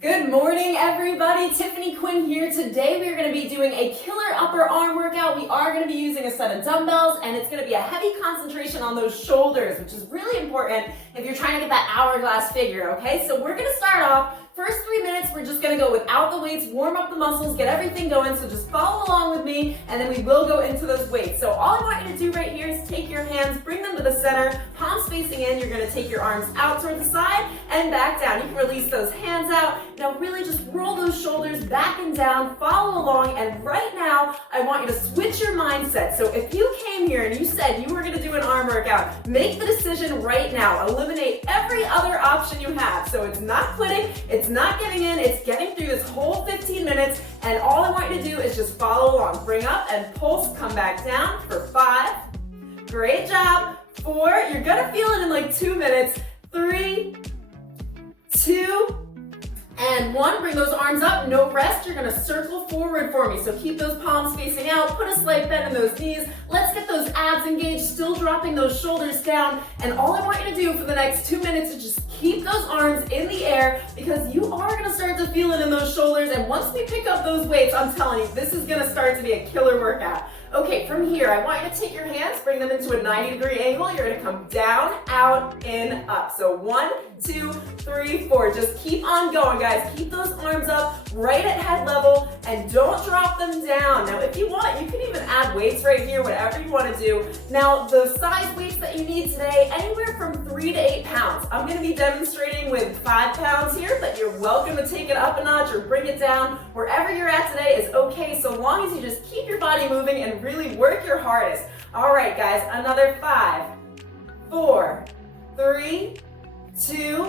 Good morning, everybody. Tiffany Quinn here. Today we are going to be doing a killer upper arm workout. We are going to be using a set of dumbbells, and it's going to be a heavy concentration on those shoulders, which is really important if you're trying to get that hourglass figure, okay? So we're going to start off. First 3 minutes, we're just going to go without the weights, warm up the muscles, get everything going. So just follow along with me, and then we will go into those weights. So all I want you to do right here is take your hands, bring them to the center, palms facing in. You're going to take your arms out towards the side and back down. You can release those hands out. Now really just roll those shoulders back and down, follow along, and right now I want you to switch your mindset. So if you came here and you said you were going to do an arm workout, make the decision right now. Eliminate every other option you have. So it's not quitting, it's not giving in, it's getting through this whole 15 minutes, and all I want you to do is just follow along. Bring up and pulse, come back down for 5. Great job. 4, you're gonna feel it in like 2 minutes. 3, 2, and 1, bring those arms up, no rest. You're gonna circle forward for me. So keep those palms facing out, put a slight bend in those knees. Let's get those abs engaged, still dropping those shoulders down. And all I want you to do for the next 2 minutes is just keep those arms in the air, because you are gonna start to feel it in those shoulders. And once we pick up those weights, I'm telling you, this is gonna start to be a killer workout. Okay, from here, I want you to take your hands, bring them into a 90-degree angle. You're gonna come down, out, in, up. So 1, 2, 3, 4. Just keep on going, guys. Keep those arms up right at head level and don't drop them down. Now, if you want, you can even add weights right here, whatever you wanna do. Now, the size weights that you need today, anywhere from 3 to 8 pounds. I'm gonna be demonstrating with 5 pounds here, but you're welcome to take it up a notch or bring it down. Wherever you're at today is okay, so long as you just keep your body moving and really work your hardest. All right, guys, another 5, 4, 3, 2,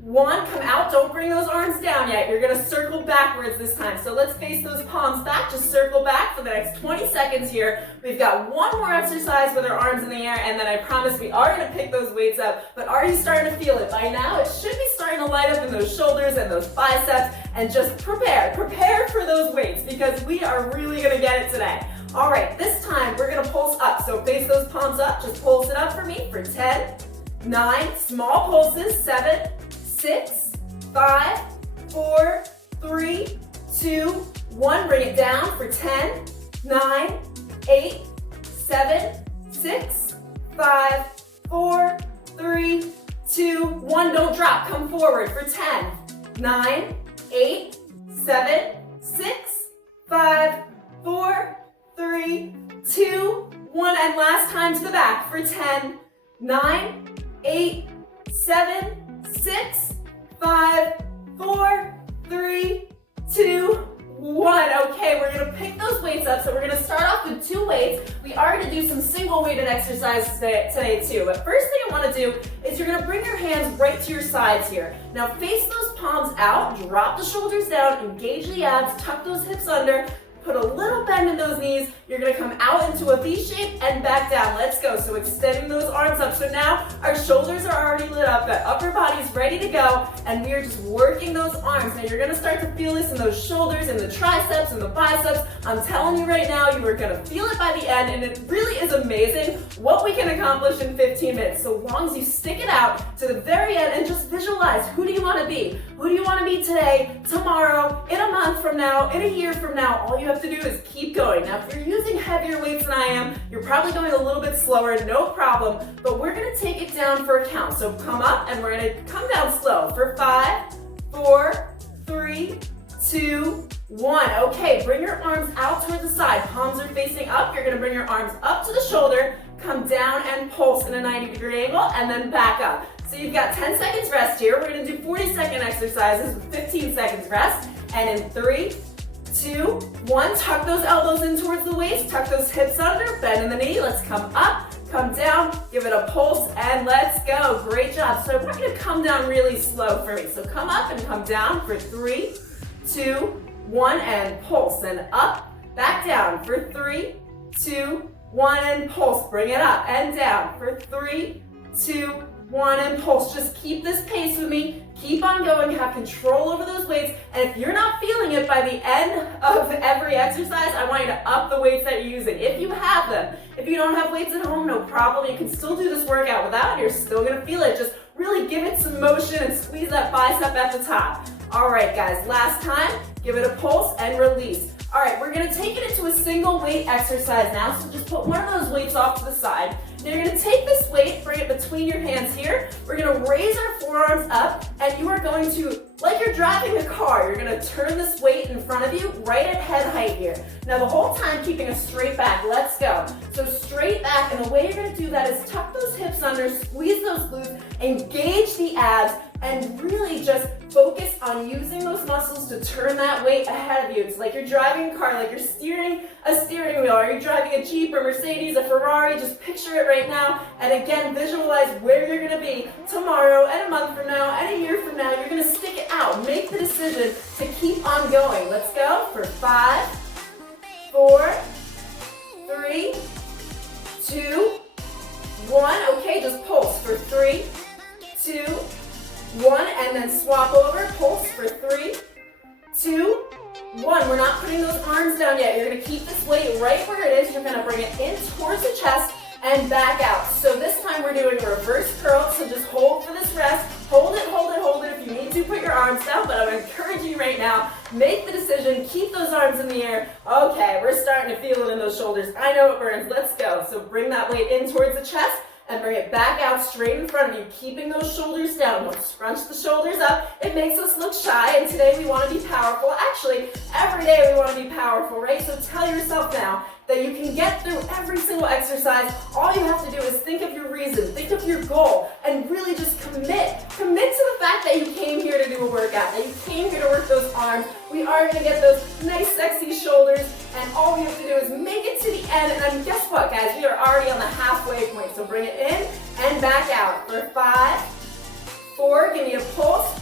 1. Come out, don't bring those arms down yet. You're gonna circle backwards this time. So let's face those palms back, just circle back for the next 20 seconds here. We've got one more exercise with our arms in the air, and then I promise we are gonna pick those weights up. But are you starting to feel it? By now, it should be starting to light up in those shoulders and those biceps, and just prepare for those weights, because we are really gonna get it today. All right, this time we're gonna pulse up. So face those palms up, just pulse it up for me for 10, 9, small pulses, 7, 6, 5, 4, 3, 2, 1. Bring it down for 10, 9, 8, 7, 6, 5, 4, 3, 2, 1. Don't drop. Come forward for 10, 9, 8, 7, 6, 5, 4, 3, 2, 1. And last time to the back for 10, 9, 8, 7, 6, 5, 4, 3, 2, 1. Okay, we're gonna pick those weights up. So we're gonna start off with 2 weights. We are gonna do some single weighted exercises today too. But first thing I wanna do is you're gonna bring your hands right to your sides here. Now face those palms out, drop the shoulders down, engage the abs, tuck those hips under, put a little bend in those knees. You're gonna come out into a V shape and back down. Let's go. So extending those arms up. So now our shoulders are already lit up, that upper body's ready to go, and we are just working those arms. Now you're gonna start to feel this in those shoulders and the triceps and the biceps. I'm telling you right now, you are gonna feel it by the end, and it really is amazing what we can accomplish in 15 minutes, so long as you stick it out to the very end and just visualize, who do you wanna be? Who do you wanna be today, tomorrow, in a month from now, in a year from now? All you have to do is keep going. Now, if you're using heavier weights than I am, you're probably going a little bit slower, no problem, but we're gonna take it down for a count. So come up and we're gonna come down slow for 5, 4, 3, 2, 1. Okay, bring your arms out towards the side. Palms are facing up. You're gonna bring your arms up to the shoulder, come down and pulse in a 90-degree angle, and then back up. So you've got 10 seconds rest here. We're gonna do 40-second exercises with 15 seconds rest. And in 3, 2, 1, tuck those elbows in towards the waist, tuck those hips under, bend in the knee. Let's come up, come down, give it a pulse, and let's go. Great job. So I want you to come down really slow for me. So come up and come down for 3, 2, 1, and pulse, and up, back down for 3, 2, 1, and pulse. Bring it up and down for 3, 2, 1, and pulse. Just keep this pace with me. Keep on going, have control over those weights, and if you're not feeling it by the end of every exercise, I want you to up the weights that you're using, if you have them. If you don't have weights at home, no problem. You can still do this workout without, and you're still gonna feel it. Just really give it some motion and squeeze that bicep at the top. All right, guys, last time, give it a pulse and release. All right, we're gonna take it into a single weight exercise now, so just put one of those weights off to the side. Now you're gonna take this weight, bring it between your hands here. We're gonna raise our forearms up, and you are going to, like you're driving a car, you're gonna turn this weight in front of you right at head height here. Now the whole time keeping a straight back, let's go. So straight back, and the way you're gonna do that is tuck those hips under, squeeze those glutes, engage the abs, and really just focus on using those muscles to turn that weight ahead of you. It's like you're driving a car, like you're steering a steering wheel. Are you driving a Jeep, a Mercedes, a Ferrari? Just picture it right now, and again, visualize where you're gonna be tomorrow, and a month from now, and a year from now. You're gonna stick it out. Make the decision to keep on going. Let's go for 5, 4, 3, 2, 1. Okay, just pulse for 3, 2, 1, and then swap over, pulse for 3, 2, 1. We're not putting those arms down yet. You're gonna keep this weight right where it is. You're gonna bring it in towards the chest and back out. So this time we're doing a reverse curl, so just hold for this rest. Hold it, hold it, hold it. If you need to, put your arms down, but I'm encouraging you right now, make the decision, keep those arms in the air. Okay, we're starting to feel it in those shoulders. I know it burns, let's go. So bring that weight in towards the chest, and bring it back out straight in front of you, keeping those shoulders down. Don't scrunch the shoulders up. It makes us look shy, and today we want to be powerful. Actually, every day we want to be powerful, right? So tell yourself now that you can get through every single exercise. All you have to do is think of your reason, think of your goal, and really just commit. Commit to the fact that you came here to do a workout, that you came here to work those arms. We are going to get those nice, sexy shoulders, and all we have to do is make it to the end. And then guess what, guys? We are already on the halfway point. So bring it in and back out for 5, 4, give me a pulse,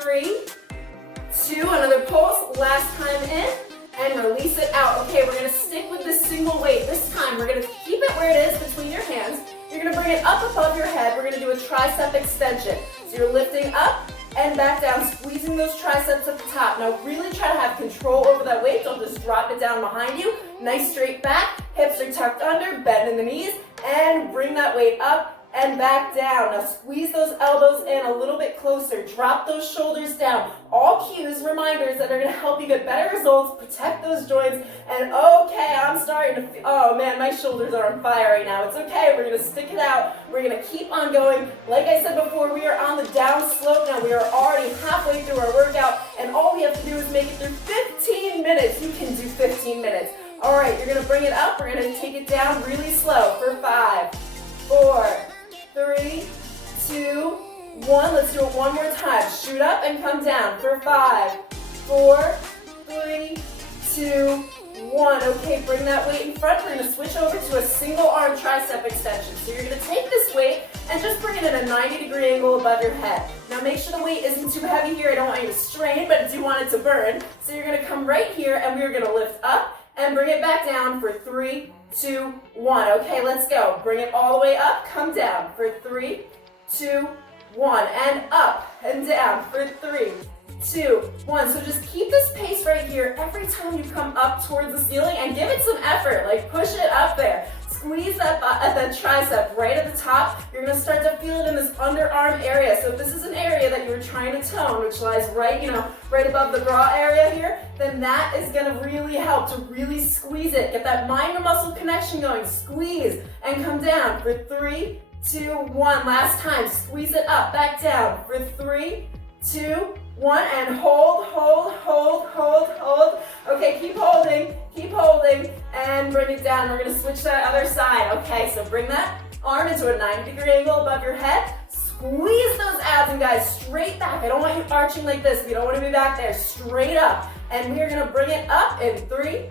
3, 2, another pulse, last time in, and release it out. Okay, we're gonna stick with this single weight. This time, we're gonna keep it where it is between your hands. You're gonna bring it up above your head. We're gonna do a tricep extension. So you're lifting up and back down, squeezing those triceps at the top. Now really try to have control over that weight. Don't just drop it down behind you. Nice straight back, hips are tucked under, bend in the knees, and bring that weight up and back down. Now squeeze those elbows in a little bit closer. Drop those shoulders down. All cues, reminders that are gonna help you get better results, protect those joints, and okay, I'm starting to feel, oh man, my shoulders are on fire right now. It's okay, we're gonna stick it out. We're gonna keep on going. Like I said before, we are on the down slope now. We are already halfway through our workout, and all we have to do is make it through 15 minutes. You can do 15 minutes. All right, you're gonna bring it up. We're gonna take it down really slow for 5, 4, 3, 2, 1. Let's do it one more time. Shoot up and come down for 5, 4, 3, 2, 1. Okay, bring that weight in front. We're going to switch over to a single arm tricep extension. So you're going to take this weight and just bring it in a 90-degree angle above your head. Now make sure the weight isn't too heavy here. I don't want you to strain, but I do want it to burn. So you're going to come right here, and we're going to lift up and bring it back down for 3, 2, 1. Okay, let's go. Bring it all the way up, come down for 3, 2, 1, and up and down for 3, 2, 1. So just keep this pace right here every time you come up towards the ceiling, and give it some effort. Like push it up there. Squeeze that tricep right at the top. You're gonna start to feel it in this underarm area. So if this is an area that you're trying to tone, which lies right, right above the bra area here, then that is gonna really help to really squeeze it. Get that mind to muscle connection going. Squeeze and come down for 3, 2, 1. Last time, squeeze it up, back down for 3, 2, 1, and hold, hold, hold, hold, hold. Okay, keep holding, and bring it down. We're gonna switch that other side. Okay, so bring that arm into a 90-degree angle above your head. Squeeze those abs, and guys, straight back. I don't want you arching like this. You don't want to be back there. Straight up. And we're gonna bring it up in 3,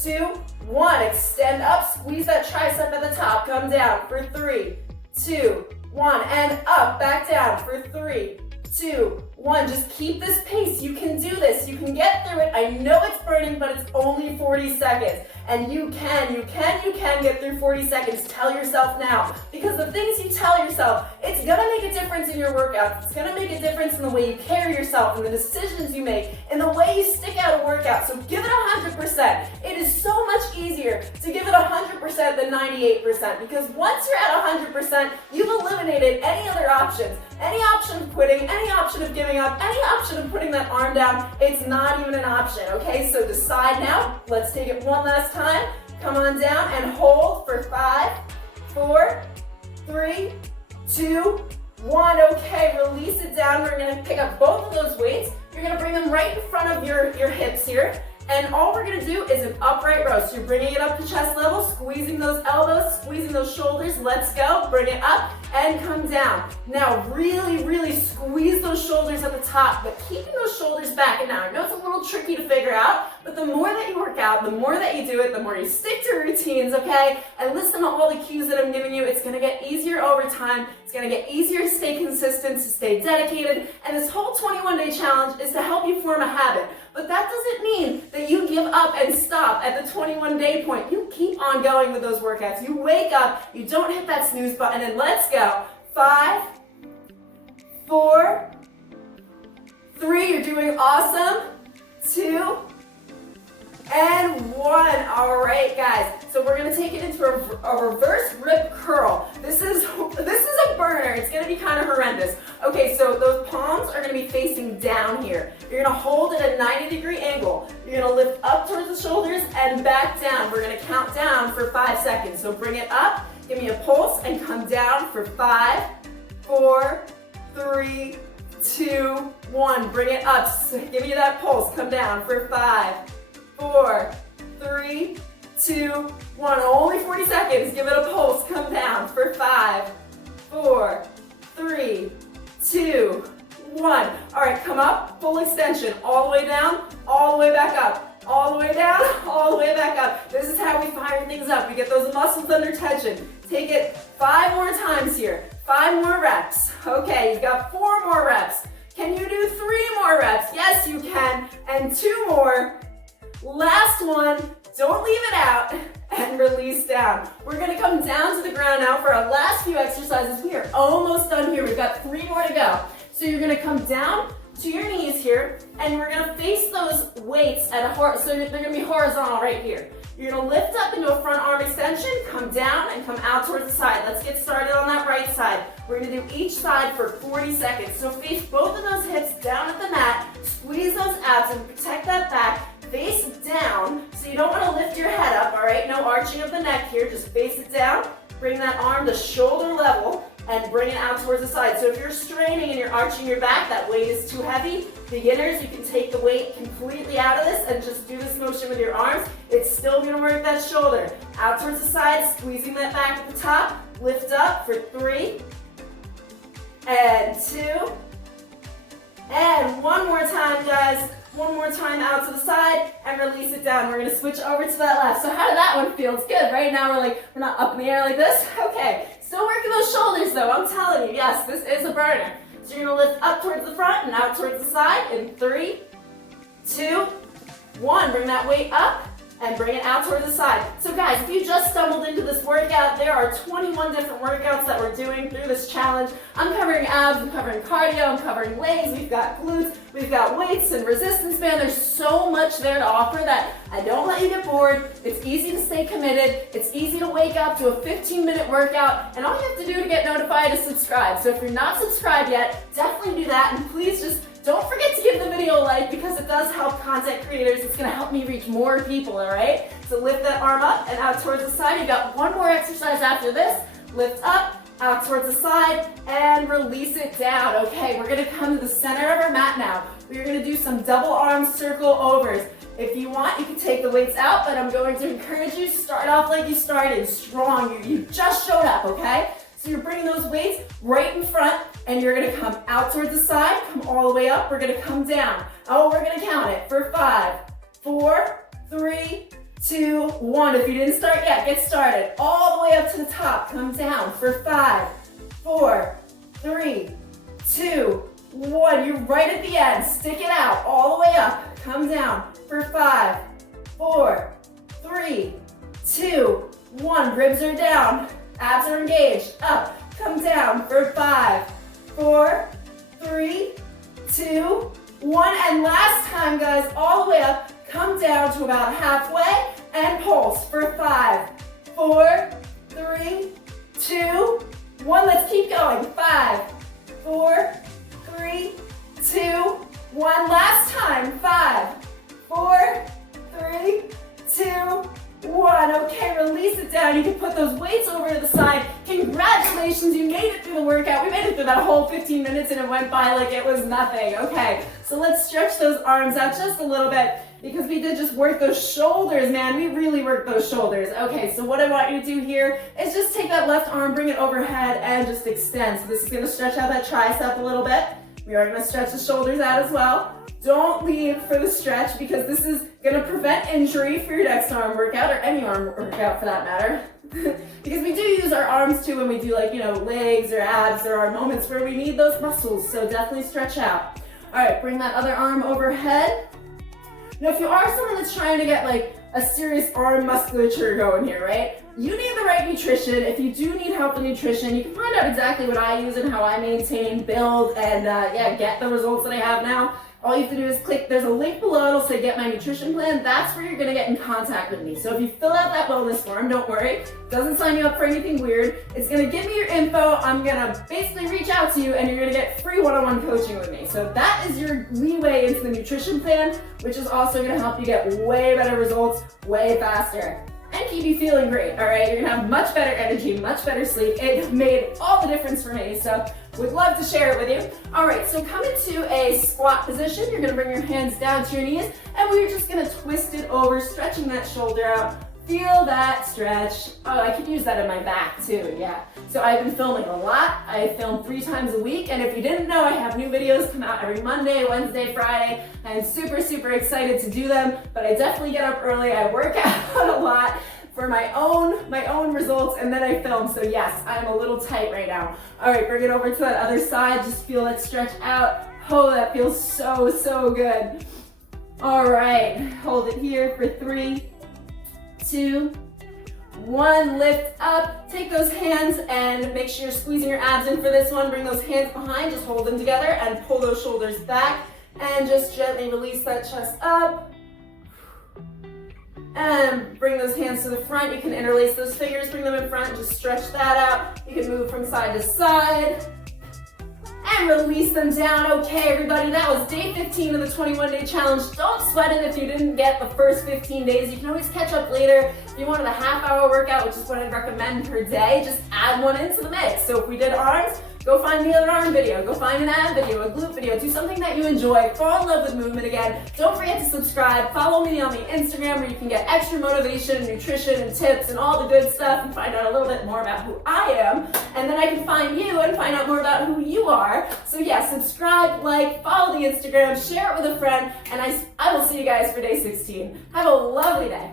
2, 1. Extend up, squeeze that tricep at the top. Come down for 3, 2, 1, and up, back down for 3, 2, 1. Just keep this pace. You can do this. You can get through it. I know it's burning, but it's only 40 seconds. And you can get through 40 seconds. Tell yourself now. Because the things you tell yourself, it's gonna make a difference in your workout. It's gonna make a difference in the way you carry yourself, and the decisions you make, and the way you stick out a workout. So give it 100%. It is so much easier to give it 100% than 98%. Because once you're at 100%, you've eliminated any other options. any option of quitting, any option of giving up, any option of putting that arm down. It's not even an option, okay? So decide now. Let's take it one last time. Come on down and hold for 5, 4, 3, 2, 1. Okay, release it down. We're gonna pick up both of those weights. You're gonna bring them right in front of your hips here. And all we're gonna do is an upright row. So you're bringing it up to chest level, squeezing those elbows, squeezing those shoulders. Let's go. Bring it up and come down. Now really, really squeeze those shoulders at the top, but keeping those shoulders back. And now I know it's a little tricky to figure out, but the more that you work out, the more that you do it, the more you stick to routines, okay? And listen to all the cues that I'm giving you. It's gonna get easier over time. It's gonna get easier to stay consistent, to stay dedicated. And this whole 21-day challenge is to help you form a habit. But that doesn't mean that you give up and stop at the 21-day point. You keep on going with those workouts. You wake up, you don't hit that snooze button, and let's go. 5, 4, 3, you're doing awesome. 2, and 1. All right, guys. So we're gonna take it into a reverse rib curl. This is a burner. It's gonna be kind of horrendous. Okay, so those palms are gonna be facing down here. You're gonna hold at a 90-degree angle. You're gonna lift up towards the shoulders and back down. We're gonna count down for 5 seconds. So bring it up, give me a pulse, and come down for 5, 4, 3, 2, 1. Bring it up. So give me that pulse. Come down for 5, 4, 3, 2, 1. Only 40 seconds. Give it a pulse. Come down for 5, 4, 3, 2, 1. All right, come up. Full extension. All the way down, all the way back up. All the way down, all the way back up. This is how we fire things up. We get those muscles under tension. Take it 5 more times here. 5 more reps. Okay, you've got 4 more reps. Can you do 3 more reps? Yes, you can. And 2 more. Last one, don't leave it out, and release down. We're gonna come down to the ground now for our last few exercises. We are almost done here. We've got 3 more to go. So you're gonna come down to your knees here, and we're gonna face those weights at so they're gonna be horizontal right here. You're gonna lift up into a front arm extension, come down, and come out towards the side. Let's get started on that right side. We're gonna do each side for 40 seconds. So face both of those hips down at the mat, squeeze those abs, and protect that back. Face down, so you don't want to lift your head up, all right? No arching of the neck here, just face it down. Bring that arm to shoulder level and bring it out towards the side. So if you're straining and you're arching your back, that weight is too heavy. Beginners, you can take the weight completely out of this and just do this motion with your arms. It's still gonna work that shoulder. Out towards the side, squeezing that back at the top. Lift up for 3, and 2, and 1 more time, guys. 1 more time out to the side and release it down. We're gonna switch over to that left. So how did that one feel? It's good, right? Now we're not up in the air like this. Okay, still working those shoulders though, I'm telling you. Yes, this is a burner. So you're gonna lift up towards the front and out towards the side in 3, 2, 1. Bring that weight up and bring it out towards the side. So guys, if you just stumbled into this workout, there are 21 different workouts that we're doing through this challenge. I'm covering abs, I'm covering cardio, I'm covering legs, we've got glutes, we've got weights and resistance band. There's so much there to offer that I don't let you get bored. It's easy to stay committed. It's easy to wake up to a 15-minute workout, and all you have to do to get notified is subscribe. So if you're not subscribed yet, definitely do that, and please just don't forget to give the video a like because it does help content creators. It's gonna help me reach more people, all right? So lift that arm up and out towards the side. You got 1 more exercise after this. Lift up, out towards the side, and release it down. Okay, we're gonna come to the center of our mat now. We're gonna do some double arm circle overs. If you want, you can take the weights out, but I'm going to encourage you to start off like you started, strong. You just showed up, okay? So you're bringing those weights right in front, and you're gonna come out towards the side, come all the way up. We're gonna come down. Oh, we're gonna count it for 5, 4, 3, 2, 1. If you didn't start yet, get started. All the way up to the top. Come down for 5, 4, 3, 2, 1. You're right at the end. Stick it out all the way up. Come down for 5, 4, 3, 2, 1. Ribs are down. Abs are engaged. Up. Come down for 5, 4, 3, 2, 1. And last time, guys, all the way up. Come down to about halfway and pulse for 5, 4, 3, 2, 1. Let's keep going. 5, 4, 3, 2, 1. Last time. 5, 4, 3, 2, 1. Okay, release it down. You can put those weights over to the side. Congratulations, you made it through the workout. We made it through that whole 15 minutes and it went by like it was nothing. Okay, so let's stretch those arms out just a little bit because we did just work those shoulders, man. We really worked those shoulders. Okay, so what I want you to do here is just take that left arm, bring it overhead, and just extend. So this is gonna stretch out that tricep a little bit. We are gonna stretch the shoulders out as well. Don't leave for the stretch because this is gonna prevent injury for your next arm workout, or any arm workout for that matter. Because we do use our arms too when we do, like, you know, legs or abs. There are moments where we need those muscles, so definitely stretch out. All right, bring that other arm overhead. Now, if you are someone that's trying to get like a serious arm musculature going here, right? You need the right nutrition. If you do need help with nutrition, you can find out exactly what I use and how I maintain, build, and get the results that I have now. All you have to do is click, there's a link below, it'll say get my nutrition plan. That's where you're gonna get in contact with me. So if you fill out that wellness form, don't worry, it doesn't sign you up for anything weird. It's gonna give me your info, I'm gonna basically reach out to you and you're gonna get free one-on-one coaching with me. So that is your leeway into the nutrition plan, which is also gonna help you get way better results, way faster. And keep you feeling great, all right? You're gonna have much better energy, much better sleep. It made all the difference for me, so we'd love to share it with you. All right, so come into a squat position. You're gonna bring your hands down to your knees, and we're just gonna twist it over, stretching that shoulder out. Feel that stretch. Oh, I could use that in my back too, yeah. So I've been filming a lot. I film 3 times a week, and if you didn't know, I have new videos come out every Monday, Wednesday, Friday. I'm super, super excited to do them, but I definitely get up early. I work out a lot for my own results, and then I film. So yes, I'm a little tight right now. All right, bring it over to that other side. Just feel that stretch out. Oh, that feels so, so good. All right, hold it here for 3, 2, 1, lift up. Take those hands and make sure you're squeezing your abs in for this one. Bring those hands behind, just hold them together and pull those shoulders back and just gently release that chest up. And bring those hands to the front. You can interlace those fingers, bring them in front, just stretch that out. You can move from side to side. And release them down. Okay, everybody, that was day 15 of the 21-day challenge. Don't sweat it if you didn't get the first 15 days. You can always catch up later. If you wanted a half-hour workout, which is what I'd recommend per day, just add one into the mix. So if we did arms, go find the other arm video, go find an ab video, a glute video, do something that you enjoy, fall in love with movement again. Don't forget to subscribe, follow me on the Instagram where you can get extra motivation, nutrition, and tips, and all the good stuff, and find out a little bit more about who I am, and then I can find you and find out more about who you are. So yeah, subscribe, like, follow the Instagram, share it with a friend, and I will see you guys for day 16. Have a lovely day.